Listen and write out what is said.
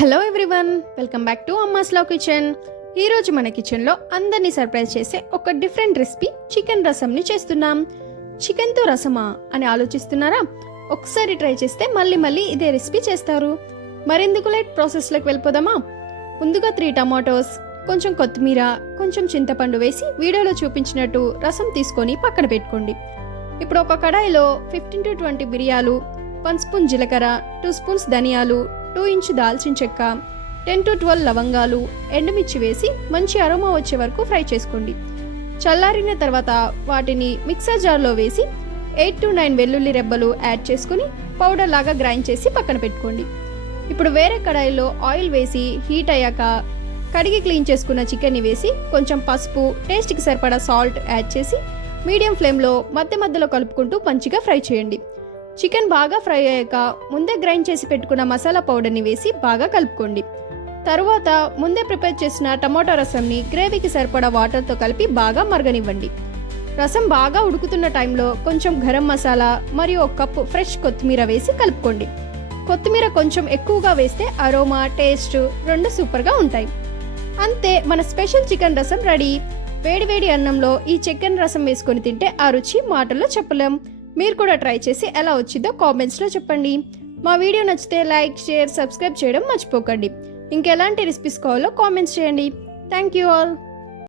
Hello everyone, welcome back to అమ్మాస్ love kitchen. ఈరోజు మన కిచెన్లో అందరినీ సర్ప్రైజ్ చేసే ఒక డిఫరెంట్ రెసిపీ చికెన్ రసంని చేస్తున్నాం. చికెన్తో రసమా అని ఆలోచిస్తున్నారా? ఒకసారి ట్రై చేస్తే మళ్ళీ మళ్ళీ ఇదే రెసిపీ చేస్తారు. మరెందుకు లేట్, ప్రాసెస్లోకి వెళ్ళిపోదామా? ముందుగా 3 టమాటోస్, కొంచెం కొత్తిమీర, కొంచెం చింతపండు వేసి వీడియోలో చూపించినట్టు రసం తీసుకొని పక్కన పెట్టుకోండి. ఇప్పుడు ఒక కడాయిలో 15 to 20 మిరియాలు, 1 స్పూన్ జీలకర్ర, 2 స్పూన్స్ ధనియాలు, 2 ఇంచు దాల్చిన చెక్క, 10 to 12 లవంగాలు, ఎండుమిర్చి వేసి మంచి అరోమా వచ్చే వరకు ఫ్రై చేసుకోండి. చల్లారిన తర్వాత వాటిని మిక్సర్ జార్లో వేసి 8 to 9 వెల్లుల్లి రెబ్బలు యాడ్ చేసుకుని పౌడర్ లాగా గ్రైండ్ చేసి పక్కన పెట్టుకోండి. ఇప్పుడు వేరే కడాయిలో ఆయిల్ వేసి హీట్ అయ్యాక కడిగి క్లీన్ చేసుకున్న చికెన్ని వేసి కొంచెం పసుపు, టేస్ట్కి సరిపడా సాల్ట్ యాడ్ చేసి మీడియం ఫ్లేమ్లో మధ్యలో కలుపుకుంటూ మంచిగా ఫ్రై చేయండి. చికెన్ బాగా ఫ్రై అయ్యాక ముందే గ్రైండ్ చేసి పెట్టుకున్న మసాలా పౌడర్ని వేసి బాగా కలుపుకోండి. తరువాత ముందే ప్రిపేర్ చేసిన టమాటో రసంని గ్రేవీకి సరిపడా వాటర్తో కలిపి బాగా మరగనివ్వండి. రసం బాగా ఉడుకుతున్న టైంలో కొంచెం గరం మసాలా మరియు 1 కప్పు ఫ్రెష్ కొత్తిమీర వేసి కలుపుకోండి. కొత్తిమీర కొంచెం ఎక్కువగా వేస్తే అరోమా, టేస్ట్ 2 సూపర్గా ఉంటాయి. అంతే, మన స్పెషల్ చికెన్ రసం రెడీ. వేడివేడి అన్నంలో ఈ చికెన్ రసం వేసుకొని తింటే ఆ రుచి మాటల్లో చెప్పలేం. మీరు కూడా ట్రై చేసి ఎలా వచ్చిందో కామెంట్స్లో చెప్పండి. మా వీడియో నచ్చితే లైక్, షేర్, సబ్స్క్రైబ్ చేయడం మర్చిపోకండి. ఇంకెలాంటి రెసిపీస్ కావాలో కామెంట్స్ చేయండి. Thank you all.